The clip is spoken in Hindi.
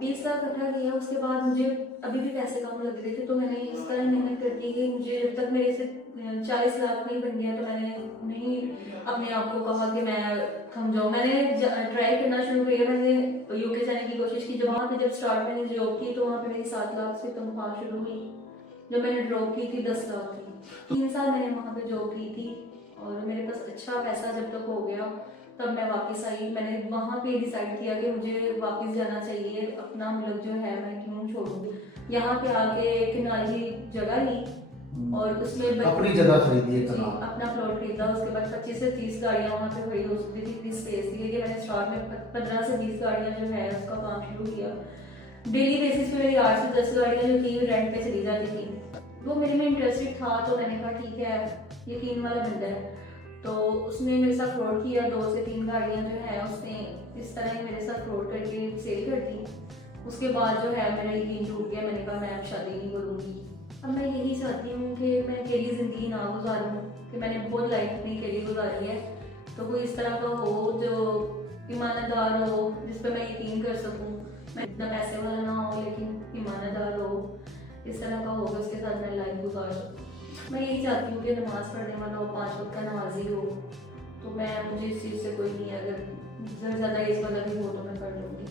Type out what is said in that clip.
20 लाख इकट्ठा किया, उसके बाद मुझे अभी भी पैसे कम लग रहे थे, तो मैंने इस तरह मेहनत कर दी कि मुझे जब तक मेरे से 40 लाख नहीं बन गया तो मैंने नहीं अपने आप को कहा कि मैं थम जाऊँ। मैंने ट्राई करना शुरू किया, मैंने यूके जाने की कोशिश की। जब वहाँ पे जब स्टार्ट मैंने जॉब की तो वहाँ पे मेरी 7 लाख से तनख्वाह शुरू हुई। जब मैंने ड्रॉप की थी 10 लाख थी। 3 साल मैंने वहाँ पे जॉब की थी और मेरे पास अच्छा पैसा जब तक हो गया तब मैं वापस आई। मैंने वहाँ पे डिसाइड किया कि मुझे वापस जाना चाहिए, अपना मुल्क जो है मैं क्यों छोड़ूं। यहाँ पे आके एक नाली जगह ली और उसमें अपनी जगह खरीदी है, अपना प्लॉट खरीदा। उसके बाद 25 से 30 गाड़ियाँ वहाँ पे खड़ी हो सकती थी, इतनी स्पेस थी कि मैंने स्टार्ट में 15 से 20 गाड़ियाँ जो है उसका काम शुरू किया। डेली बेसिस पे मेरी 8 से 10 गाड़ियाँ जो थी रेंट पे चली जाती थी। वो मेरे में इंटरेस्टेड था तो मैंने कहा ठीक है, यकीन वाला बंदा है। तो उसने मेरे साथ फ्रॉड किया, 2 से 3 गाड़ियाँ जो है उसने इस तरह ही मेरे साथ फ्रॉड करके सेल कर दी। उसके बाद जो है मेरा यकीन टूट गया, मैंने कहा मैं अब शादी नहीं करूँगी। अब मैं यही चाहती हूँ कि मैं अकेली ज़िंदगी ना गुजारूँ, कि मैंने बहुत लाइफ अपनी अकेली गुजारी है। तो कोई इस तरह का हो जो ईमानदार हो, जिस पर मैं यकीन कर सकूँ। मैं इतना पैसे वाला ना हो लेकिन ईमानदार हो, इस तरह का होगा उसके साथ मैं लाइफ गुजार सकूँ। मैं यही चाहती हूँ कि नमाज़ पढ़ने वाला हो, 5 वक्त का नमाजी हो। तो मुझे इस चीज़ से कोई नहीं है, अगर ज़्यादा एज वाला भी हो तो मैं पढ़ लूँगी।